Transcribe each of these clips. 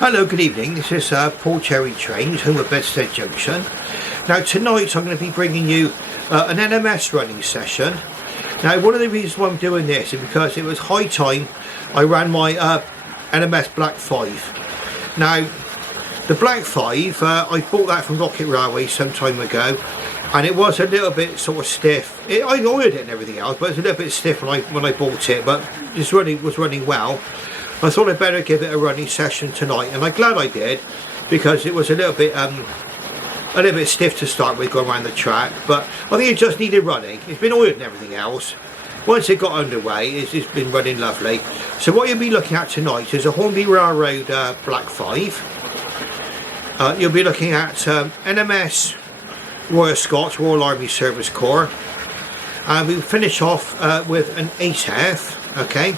Hello, good evening. This is Paul Cherry Trains, home of Bedstead Junction. Now tonight I'm going to be bringing you an LMS running session. Now one of the reasons why I'm doing this is because it was high time I ran my LMS Black 5. Now the Black 5, I bought that from Rocket Railway some time ago, and it was a little bit sort of stiff. I oiled it and everything else, but it was a little bit stiff when I bought it, but it was running well. I thought I'd better give it a running session tonight, and I'm glad I did, because it was a little bit stiff to start with going around the track, but I think it just needed running. It's been oiled and everything else. Once it got underway, it's been running lovely. So what you'll be looking at tonight is a Hornby Railroad Black 5. You'll be looking at LMS Royal Scots Royal Army Service Corps, and we'll finish off with an 8F. Okay.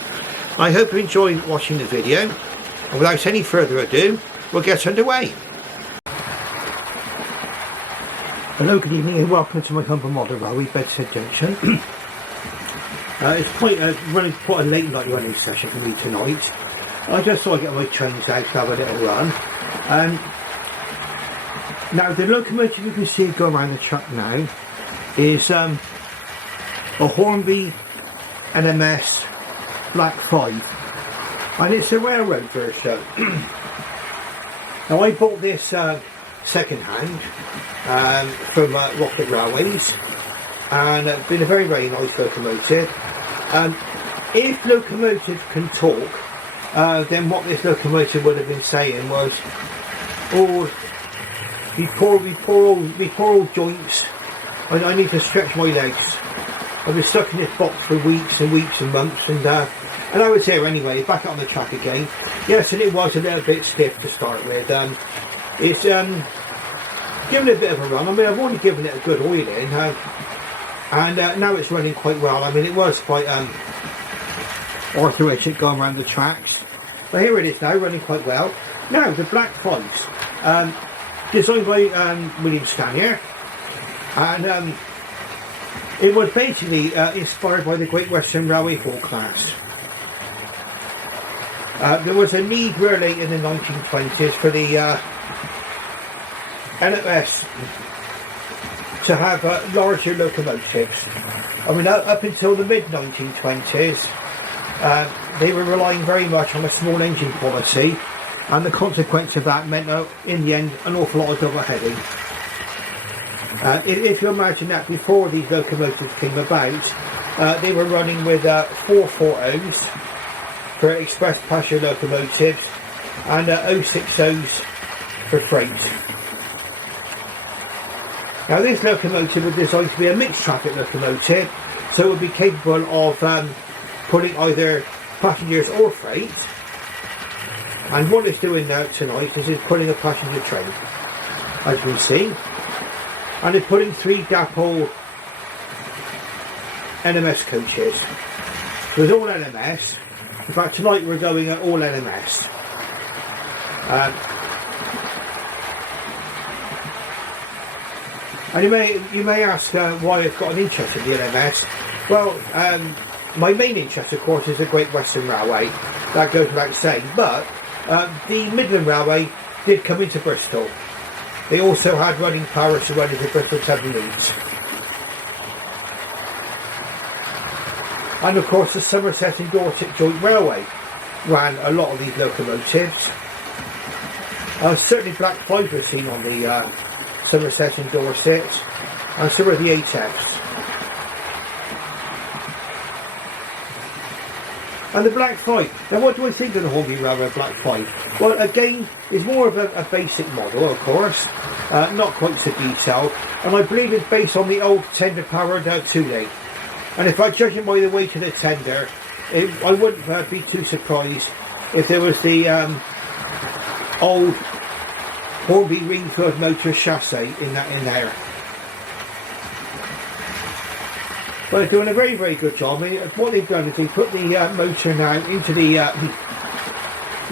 I hope you enjoy watching the video, and without any further ado, we'll get underway. Hello, good evening, and welcome to my humble model railway, Bedstead Junction. It's quite a late night running session for me tonight. I just thought I'd get my trains out to have a little run. Now the locomotive you can see go around the track now is a Hornby LMS Black 5, and it's a railroad version. Now I bought this second hand from Rocket Railways, and it's been a very, very nice locomotive. If locomotive can talk, then what this locomotive would have been saying was, oh, me poor old joints, I need to stretch my legs. I've been stuck in this box for weeks and weeks and months, and I was here anyway, back on the track again. Yes, and it was a little bit stiff to start with. It's given it a bit of a run. I mean, I've already given it a good oiling, and now it's running quite well. I mean, it was quite arthritic going around the tracks, but here it is now, running quite well. Now, the Black 5s, designed by William Stanier, and it was basically inspired by the Great Western Railway Hall class. There was a need really in the 1920s for the LMS to have larger locomotives. I mean, up until the mid-1920s, they were relying very much on a small engine policy, and the consequence of that meant, in the end, an awful lot of double heading. If you imagine that before these locomotives came about, they were running with 440s for express passenger locomotives and 060s for freight. Now this locomotive was designed to be a mixed traffic locomotive, so it would be capable of pulling either passengers or freight, and what it's doing now tonight is it's pulling a passenger train, as you can see. And it's putting 3 Dapple LMS coaches. So it's all LMS. In fact, tonight we're going at all LMS. And you may ask why I've got an interest in the LMS. Well, my main interest, of course, is the Great Western Railway. That goes without saying. But the Midland Railway did come into Bristol. They also had running powers to run into Bristol Seven Leads. And of course the Somerset and Dorset Joint Railway ran a lot of these locomotives. Certainly Black 5 was seen on the Somerset and Dorset, and so were the 8Fs. And the Black 5, now what do I think of the Hornby Railroad Black 5? Well, again, it's more of a basic model, of course, not quite so detailed, and I believe it's based on the old tender powered Thule. And if I judge it by the weight of the tender, I wouldn't be too surprised if there was the old Hornby Ringfield motor chassis in there. But they're doing a very, very good job. I mean, what they've done is they put the motor now into the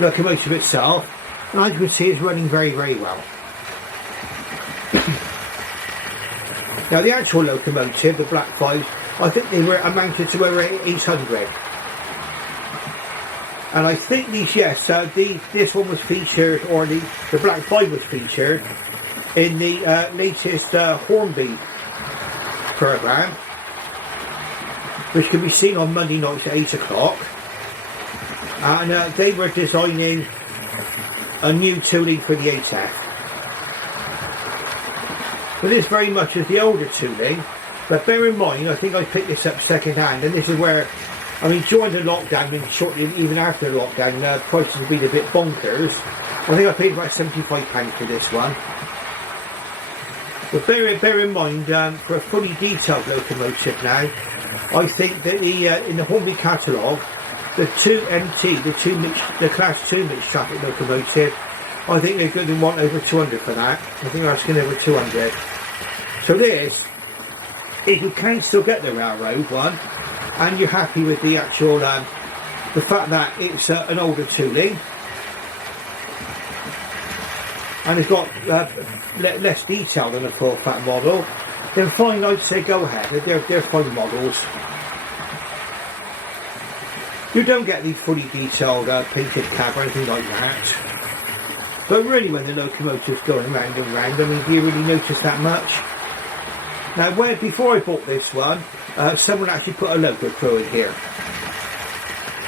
locomotive itself, and as you can see, it's running very, very well. Now, the actual locomotive, the Black 5, I think they were amounted to over 800. And I think these, yes, this one was featured, or the Black 5 was featured in the latest Hornby programme, which can be seen on Monday nights at 8 o'clock. And they were designing a new tooling for the 8F. But it's very much as the older tooling. But bear in mind, I think I picked this up second hand, and this is where, I mean, during the lockdown and shortly even after the lockdown, prices have been a bit bonkers. I think I paid about £75 for this one. But bear in mind, for a fully detailed locomotive now, I think that in the Hornby catalogue, the 2MT, the Class 2 mixed traffic locomotive, I think they're going to want over 200 for that. I think they're asking over 200. So this, if you can still get the railroad one, and you're happy with the actual, the fact that it's an older tooling, and it's got less detail than a full fat model, then fine, I'd say go ahead. They're fine models. You don't get the fully detailed painted cab or anything like that. But really, when the locomotive's going round and round, I mean, do you really notice that much? Now, before I bought this one, someone actually put a logo through in here.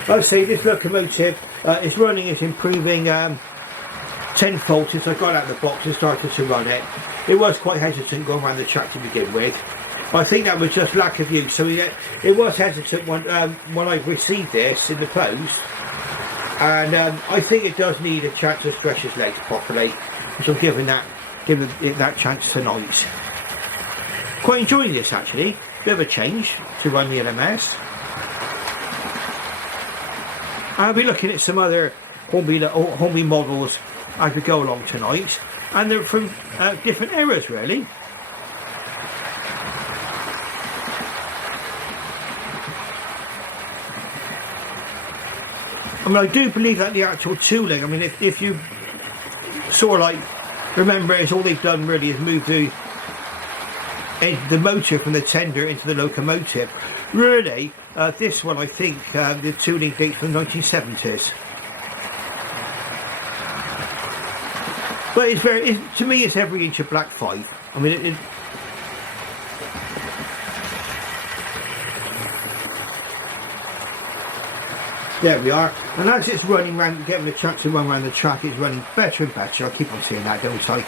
I'll say this locomotive is running, it's improving tenfold since I got out of the box and started to run it. It was quite hesitant going around the track to begin with. I think that was just lack of use. So it was hesitant when I received this in the post, and I think it does need a chance to stretch his legs properly, which I'm giving it that chance tonight. Quite enjoying this actually. Bit of a change to run the LMS. I'll be looking at some other Hornby models as we go along tonight, and they're from different eras really. I mean, I do believe that the actual tooling, I mean, if you sort of like remember, it's all they've done really is move the motor from the tender into the locomotive. Really, this one, I think the tooling dates from the 1970s. But it's to me, it's every inch of Black 5. I mean, there we are. And as it's running around, getting a chance to run around the track, it's running better and better. I keep on saying that, don't I?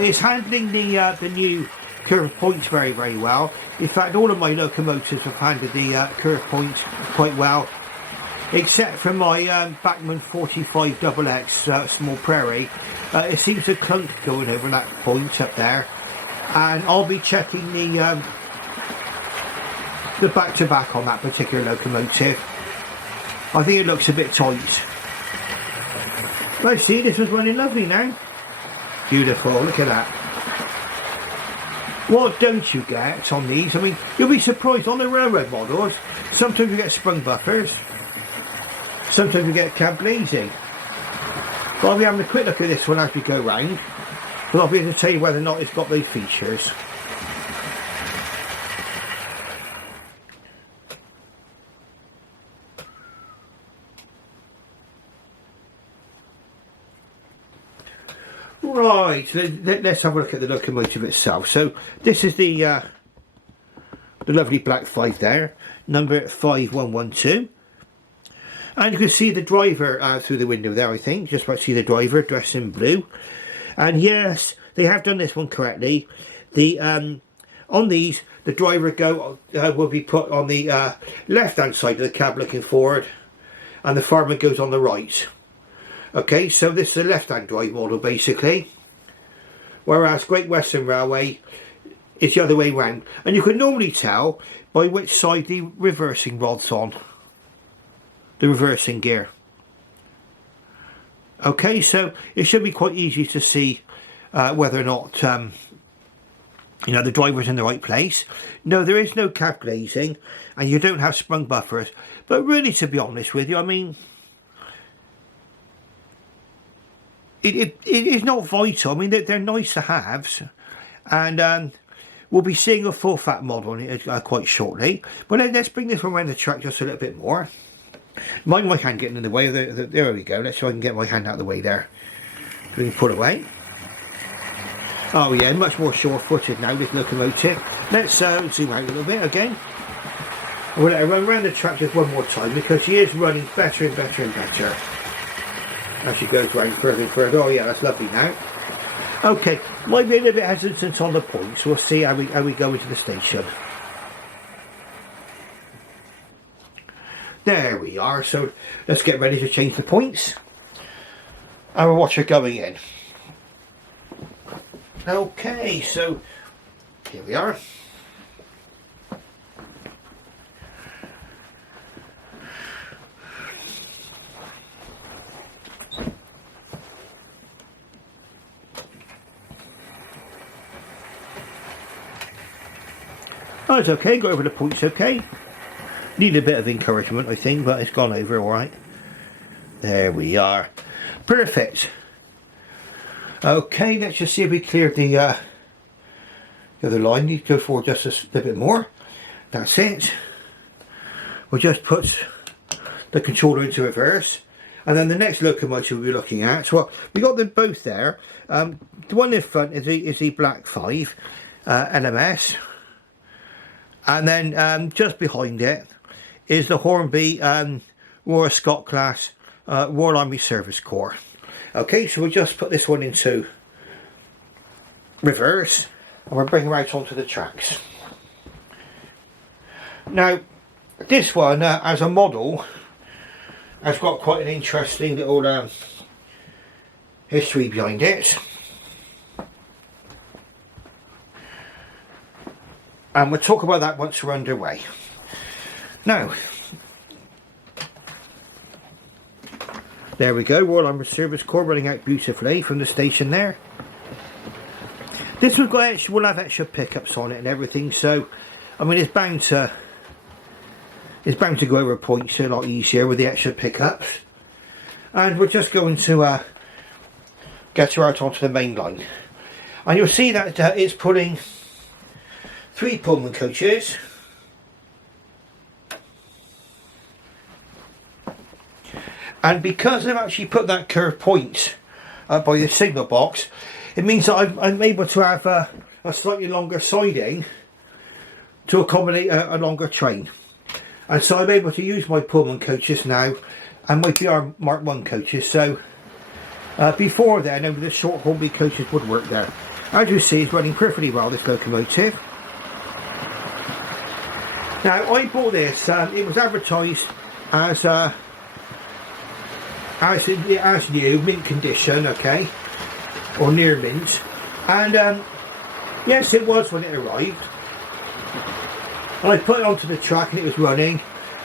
It's handling the new curve points very, very well. In fact, all of my locomotives have handled the curve points quite well, except for my Bachmann 45 XX Small Prairie. It seems to clunk going over that point up there, and I'll be checking the back-to-back on that particular locomotive. I think it looks a bit tight. Right, see, this was running lovely now. Beautiful, look at that. What don't you get on these? I mean, you'll be surprised on the railroad models. Sometimes you get sprung buffers. Sometimes you get cab glazing. But I'll be having a quick look at this one as we go round, but I'll be able to tell you whether or not it's got those features. Right, let's have a look at the locomotive itself. So this is the lovely Black 5 there, number 5112. And you can see the driver through the window there, I think. Just about to see the driver dressed in blue. And yes, they have done this one correctly. The on these, the driver will be put on the left-hand side of the cab looking forward, and the fireman goes on the right. Okay, so this is a left-hand drive model basically, whereas Great Western Railway is the other way round. And you can normally tell by which side the reversing rod's on. The reversing gear. Okay, so it should be quite easy to see whether or not you know, the driver's in the right place. No, there is no cab glazing, and you don't have sprung buffers. But really, to be honest with you, I mean, it is not vital. I mean, they're nice to haves, and we'll be seeing a full fat model on it quite shortly. But let's bring this one around the track just a little bit more. Mind my hand getting in the way. There we go. Let's see if I can get my hand out of the way there. We can pull away. Oh yeah, much more sure-footed now, this locomotive. Let's zoom out a little bit again. I'm going to run around the track just one more time because she is running better and better and better as she goes round further and further. Oh yeah, that's lovely now. Okay, might be a little bit hesitant on the points. We'll see how we go into the station. There we are. So let's get ready to change the points. And we'll watch her going in. Okay, so here we are. Oh, it's okay, got over the points okay. Need a bit of encouragement, I think, but it's gone over alright. There we are. Perfect. Okay, let's just see if we cleared the other line. Need to go forward just a little bit more. That's it. We'll just put the controller into reverse. And then the next locomotive we'll be looking at, well, we got them both there. The one in front is the Black 5 LMS. And then just behind it is the Hornby Royal Scot Class Royal Army Service Corps. Okay, so we'll just put this one into reverse and we'll bring her out onto the tracks. Now, this one as a model has got quite an interesting little history behind it. And we'll talk about that once we're underway. Now, there we go, Royal Army Service Corps running out beautifully from the station there. This will have extra pickups on it and everything, so I mean it's bound to go over points a lot easier with the extra pickups. And we're just going to get her out onto the main line. And you'll see that it's pulling 3 Pullman coaches, and because I've actually put that curved point by the signal box, it means that I'm able to have a slightly longer siding to accommodate a longer train, and so I'm able to use my Pullman coaches now and my BR Mark 1 coaches. So before then, only the short Hornby coaches would work there. As you see, it's running perfectly well, this locomotive. Now, I bought this, it was advertised as new, mint condition, okay, or near mint, and yes, it was when it arrived. And I put it onto the track and it was running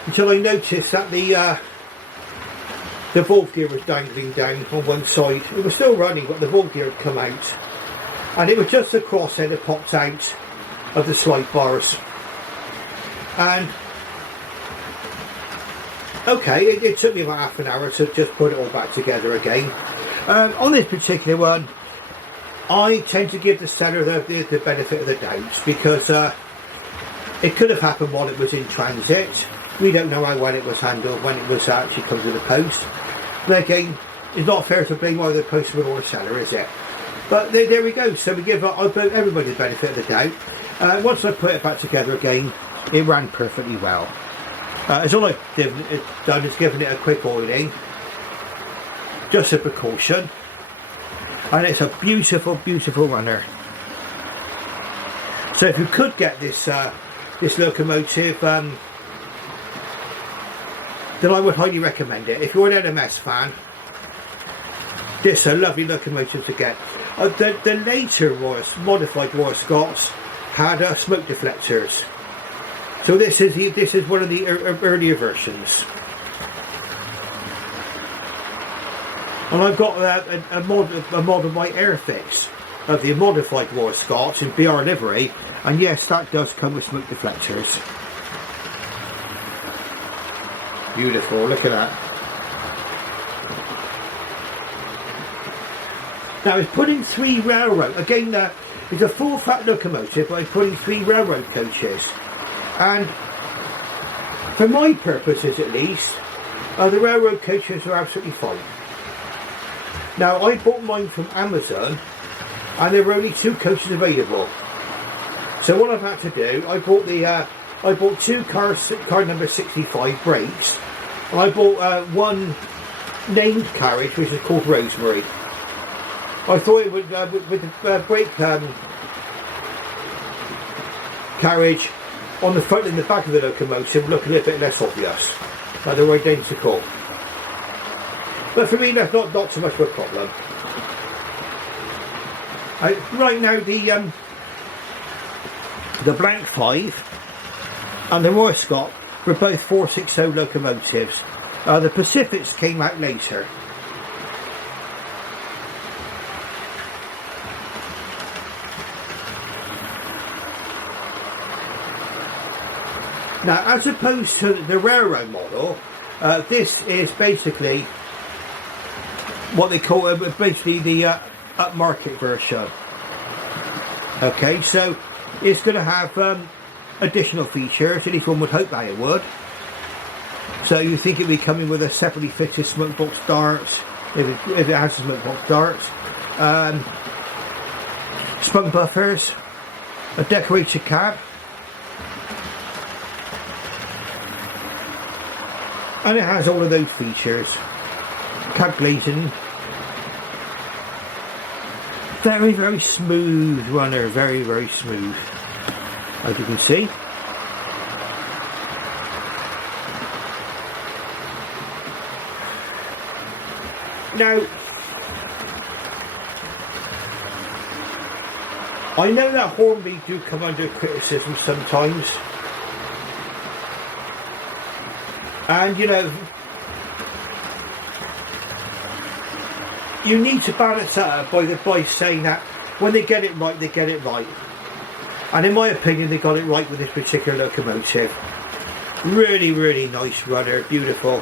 until I noticed that the valve gear was dangling down on one side. It was still running, but the valve gear had come out, and it was just the crosshead that popped out of the slide bars. And okay, it took me about half an hour to just put it all back together again. On this particular one, I tend to give the seller the benefit of the doubt, because it could have happened while it was in transit. We don't know how well it was handled when it was actually come to the post. But again, it's not fair to blame either the postman or the seller, is it? But there we go. So we give everybody the benefit of the doubt. Once I put it back together again, it ran perfectly well. It's all I've done is given it a quick oiling, just a precaution, and it's a beautiful, beautiful runner. So if you could get this this locomotive, then I would highly recommend it. If you're an LMS fan, this is a lovely locomotive to get. The later modified Royal Scots had smoke deflectors. So this is one of the earlier versions, and I've got a mod of my Airfix of the modified Royal Scots in BR livery, and yes, that does come with smoke deflectors. Beautiful, look at that. Now it's putting 3 railroad, again it's a full fat locomotive, but I'm putting 3 railroad coaches. And for my purposes at least, The railroad coaches are absolutely fine. Now, I bought mine from Amazon and there were only 2 coaches available. So what I've had to do, I bought 2 car number 65 brakes, and I bought one named carriage which is called Rosemary. I thought it would, with the brake carriage on the front and the back of the locomotive, look a little bit less obvious. But they're identical. But for me, that's not so much of a problem. Right now, the Black 5 and the Royal Scot were both 460 locomotives. The Pacifics came out later. Now, as opposed to the railroad model, this is basically what they call basically the upmarket version. Okay, so it's going to have additional features, at least one would hope that it would. So you think it would be coming with a separately fitted smoke box darts, if it has smoke box darts, spun buffers, a decorated cab, and it has all of those features. Cab glazing. Very, very smooth runner. Very, very smooth. As you can see. Now, I know that Hornby do come under criticism sometimes. And you know, you need to balance that up by saying that when they get it right, they get it right. And in my opinion, they got it right with this particular locomotive. Really, really nice runner, beautiful.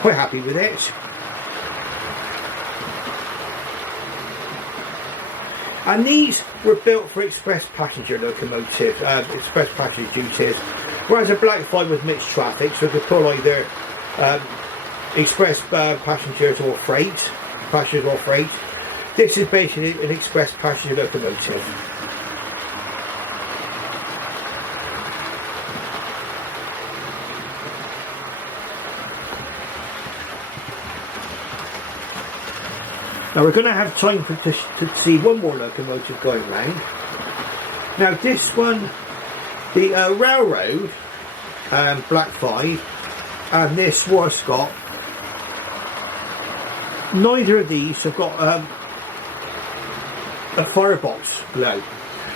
Quite happy with it. And these were built for express passenger locomotives, express passenger duties. Whereas a Black 5 was mixed traffic, so it could pull either express passengers or freight. This is basically an express passenger locomotive. Now we're going to have time to see one more locomotive going round. Now this one, the Railroad Black 5 and this Royal Scot, neither of these have got a firebox below,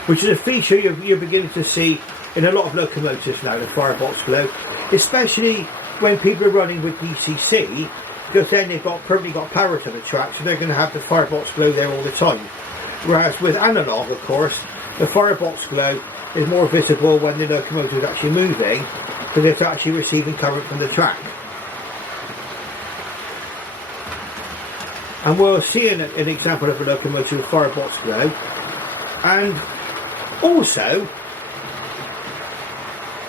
which is a feature you're beginning to see in a lot of locomotives now, the firebox below, especially when people are running with DCC, because then they've permanently got power to the track, so they're going to have the firebox glow there all the time. Whereas with analog, of course, the firebox glow is more visible when the locomotive is actually moving, because it's actually receiving current from the track. And we'll see an example of a locomotive with firebox glow. And also,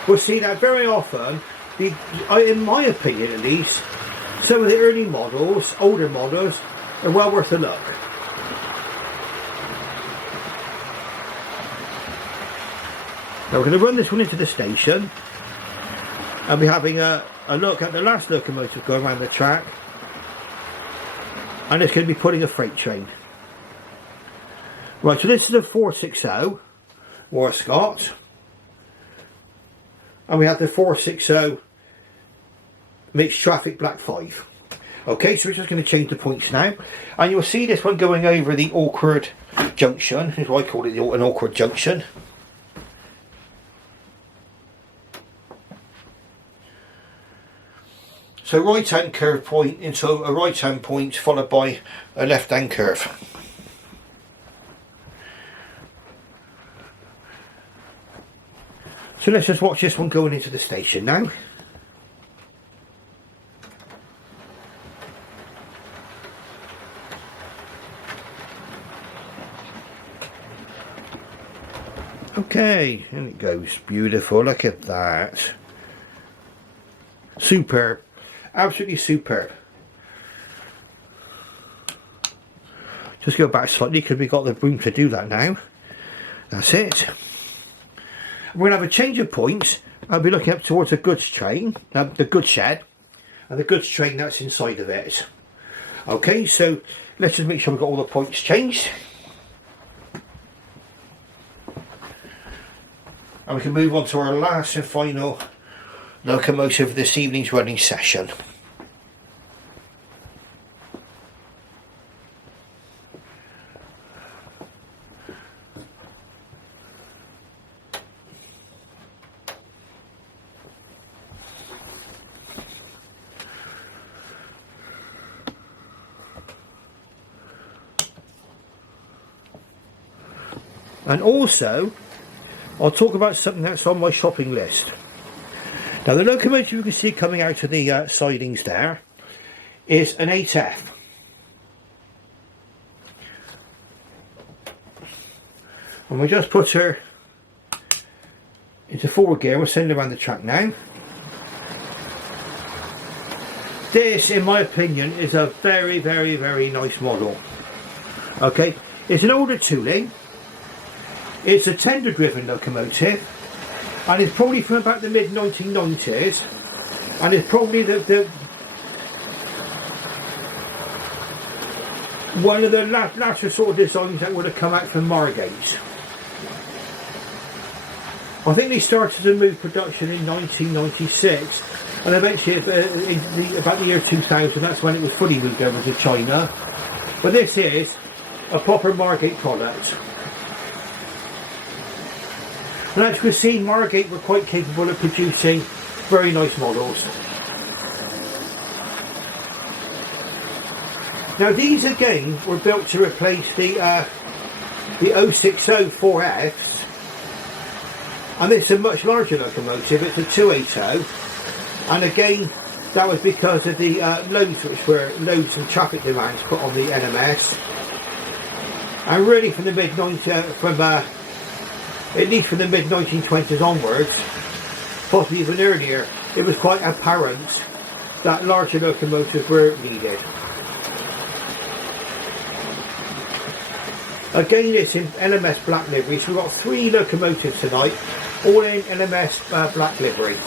we'll see that very often, in my opinion at least, some of the early models, older models, are well worth a look. Now we're going to run this one into the station and be having a look at the last locomotive going around the track, and it's going to be pulling a freight train. Right, so this is a 460 Royal Scot, and we have the 460 mixed traffic Black 5. Okay, so we're just going to change the points now, and you'll see this one going over the awkward junction. This is why I call it an awkward junction. So right hand curve point into a right hand point followed by a left hand curve. So let's just watch this one going into the station now. Okay, and it goes. Beautiful, look at that. Superb. Absolutely superb. Just go back slightly because we've got the room to do that now. That's it. We're going to have a change of points. I'll be looking up towards the goods train, the goods shed, and the goods train that's inside of it. Okay, so let's just make sure we've got all the points changed. And we can move on to our last and final locomotive of this evening's running session. And also, I'll talk about something that's on my shopping list. Now, the locomotive you can see coming out of the sidings there is an 8F. And we just put her into forward gear. We'll send her around the track now. This, in my opinion, is a very, very, very nice model. Okay, it's an older tooling. It's a tender-driven locomotive, and it's probably from about the mid-1990s, and it's probably one of the latter sort of designs that would have come out from Margate. I think they started to move production in 1996, and eventually about the year 2000, that's when it was fully moved over to China. But this is a proper Margate product. And as you can see, Margate were quite capable of producing very nice models. Now these again were built to replace the 060 4Fs, and this is a much larger locomotive. It's a 280, and again that was because of the loads which were loads and traffic demands put on the LMS. And really from the at least from the mid-1920s onwards, possibly even earlier, it was quite apparent that larger locomotives were needed. Again, it's in LMS black livery, so we've got 3 locomotives tonight, all in LMS black livery.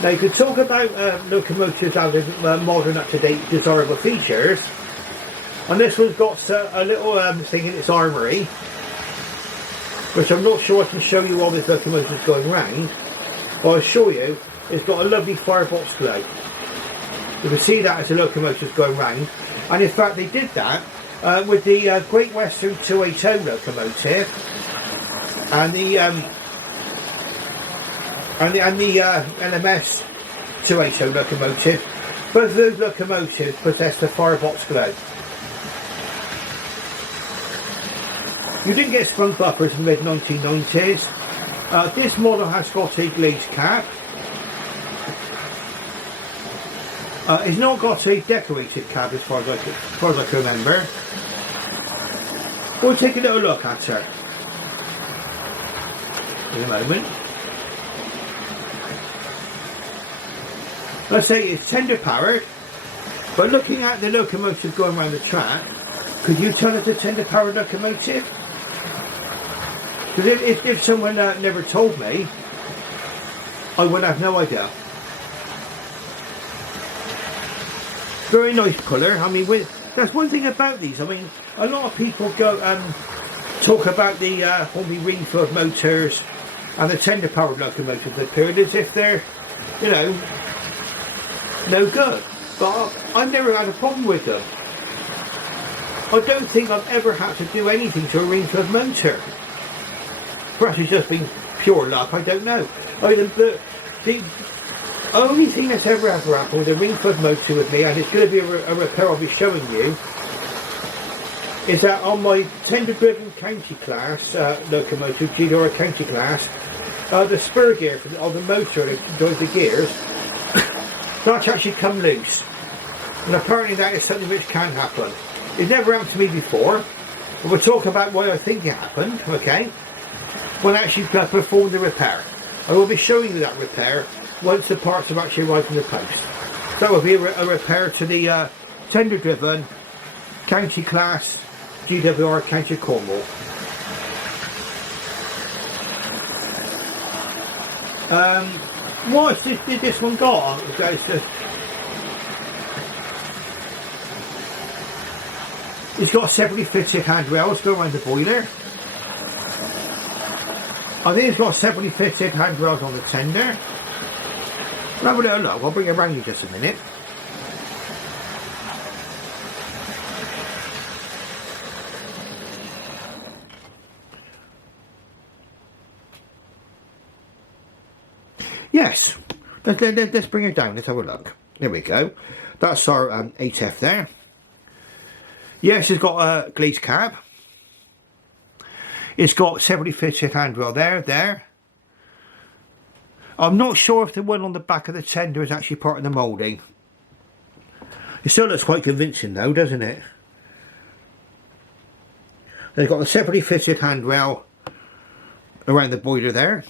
Now you can talk about locomotives having modern, up-to-date, desirable features, and this one's got a little thing in its armoury, which I'm not sure I can show you while this locomotive is going round, but I'll show you. It's got a lovely firebox glow. You can see that as the locomotive is going round, and in fact they did that with the Great Western 280 locomotive and the LMS 280 locomotive. Both of those locomotives possess the firebox glow. You didn't get sprung buffers in the mid-1990s. This model has got a glazed cap. It's not got a decorated cab as far as I can remember. We'll take a little look at her in a moment. Let's say it's tender powered, but looking at the locomotive going around the track, could you tell it's a tender powered locomotive? Because if someone never told me, I would have no idea. Very nice colour. I mean, that's one thing about these. I mean, a lot of people go talk about the Hornby Railroad motors and the tender powered locomotives that appeared as if they're, you know, no good. But I've never had a problem with them. I don't think I've ever had to do anything to a Railroad motor. Perhaps it's just been pure luck, I don't know. The only thing that's ever happened with a Railroad motor with me, and it's going to be a repair I'll be showing you, is that on my tender-driven county class locomotive, GDR county class, the spur gear of the motor that drives the gears, that's actually come loose. And apparently that is something which can happen. It never happened to me before, but we'll talk about why I think it happened, okay, when I actually performed the repair. I will be showing you that repair once the parts have actually arrived in the post. That will be a repair to the tender driven county class GWR County Cornwall. What did this one got? It's got separately fitted handrails go around the boiler. I think it's got separately fitted handrails on the tender. We'll have a little look. I'll bring it around you just a minute. Yes, let's bring it down. Let's have a look. There we go. That's our 8F there. Yes, it's got a glazed cab. It's got separately fitted handrail there. I'm not sure if the one on the back of the tender is actually part of the moulding. It still looks quite convincing though, doesn't it? They've got the separately fitted handrail around the boiler there.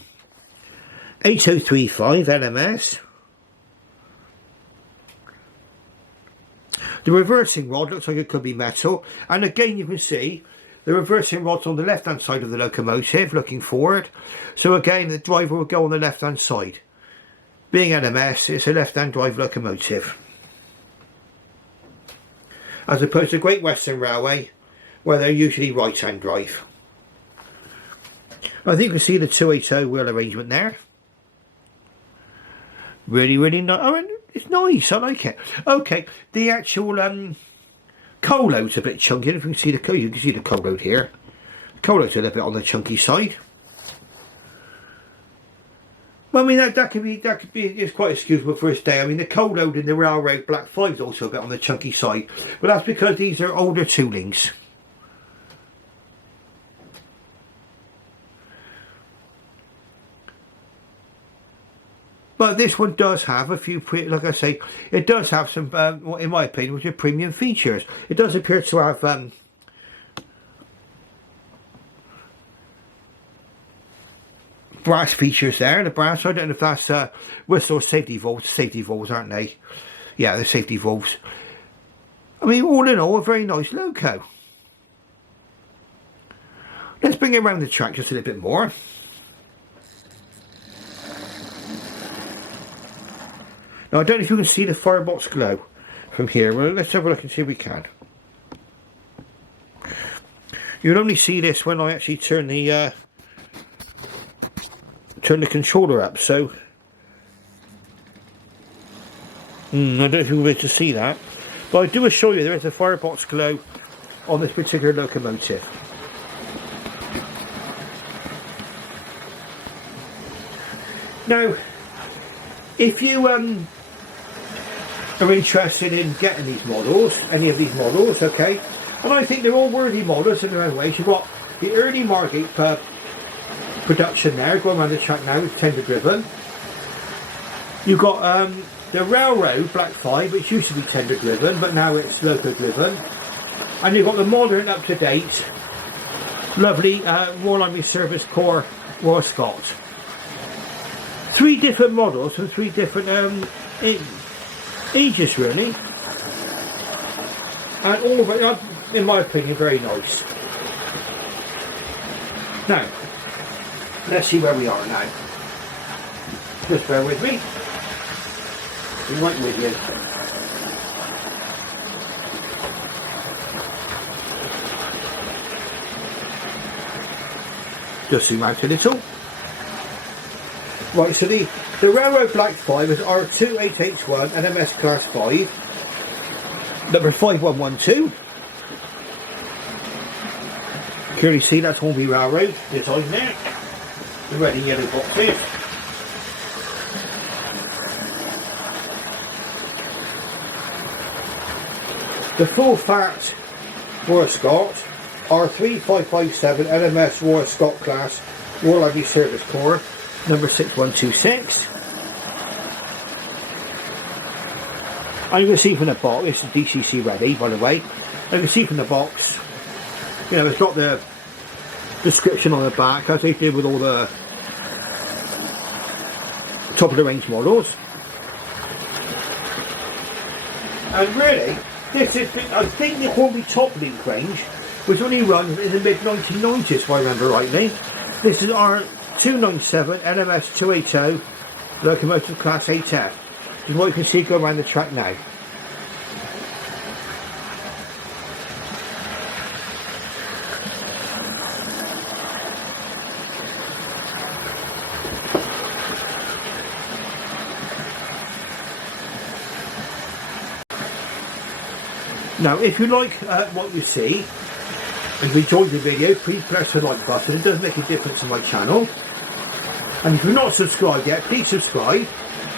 8035 LMS. The reversing rod looks like it could be metal, and again you can see the reversing rod's on the left hand side of the locomotive looking forward, so again the driver will go on the left hand side. Being LMS, it's a left hand drive locomotive, as opposed to Great Western Railway where they're usually right hand drive. I think you can see the 280 wheel arrangement there. Really nice. I mean, it's nice. I like it. Okay, the actual coal load's a bit chunky. If you can see the coal load here. Coal load's a little bit on the chunky side. Well, I mean that could be it's quite excusable for its day. I mean the coal load in the Railroad Black 5 is also a bit on the chunky side, but that's because these are older toolings. But this one does have a few, like I say, it does have some, in my opinion, which are premium features. It does appear to have brass features there. The brass, I don't know if that's whistle safety valves, aren't they? Yeah, they're safety valves. I mean, all in all, a very nice loco. Let's bring it around the track just a little bit more. Now, I don't know if you can see the firebox glow from here. Well, let's have a look and see if we can. You'll only see this when I actually turn the controller up. So, I don't know if you'll be able to see that, but I do assure you there is a firebox glow on this particular locomotive. Now, if you are interested in getting these models, any of these models, okay, and I think they're all worthy models in their own ways. You've got the early Margate production there going around the track now, it's tender driven. You've got the Railroad Black 5, which used to be tender driven, but now it's loco driven. And you've got the modern, up to date, lovely Royal Army Service Corps Royal Scot. 3 different models from 3 different ages, really, and all of it, in my opinion, very nice. Now, let's see where we are now. Just bear with me. I'm right with you. Just zoom out a little. Right, so the Railroad Black 5 is R28H1 LMS Class 5, number 5112. Clearly see that's Hornby Railroad design there. The red and yellow boxes. The full fat Royal Scot R3557 LMS Royal Scot Class Royal Army Service Corps, number 6126. And you can see from the box, this is DCC ready, by the way. You can see from the box, you know, it's got the description on the back, as they did with all the top of the range models. And really, this is, I think the Hornby Top Link range was only run in the mid 1990s, if I remember rightly. This is our 297 LMS 280 locomotive class 8F. This is what you can see go around the track now. Now, if you like what you see, and if you enjoyed the video, please press the like button. It does make a difference to my channel. And if you're not subscribed yet, please subscribe.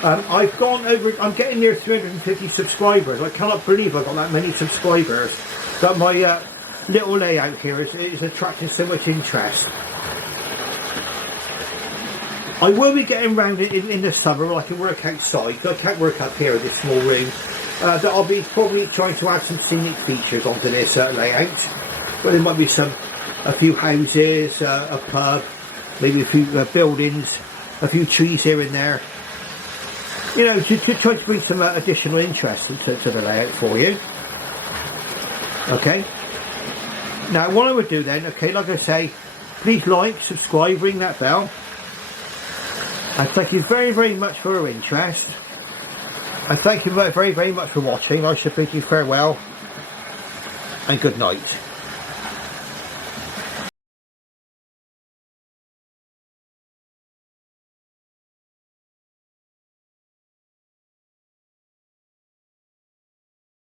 I've gone over, I'm getting near 350 subscribers. I cannot believe I've got that many subscribers. But my little layout here is attracting so much interest. I will be getting around in the summer where I can work outside. I can't work up here in this small room. That I'll be probably trying to add some scenic features onto this layout. Well, there might be a few houses, a pub, maybe a few buildings, a few trees here and there. You know, to try to bring some additional interest to the layout for you. Okay. Now, what I would do then, okay, like I say, please like, subscribe, ring that bell. And thank you very, very much for your interest. And thank you very, very much for watching. I shall bid you farewell and good night.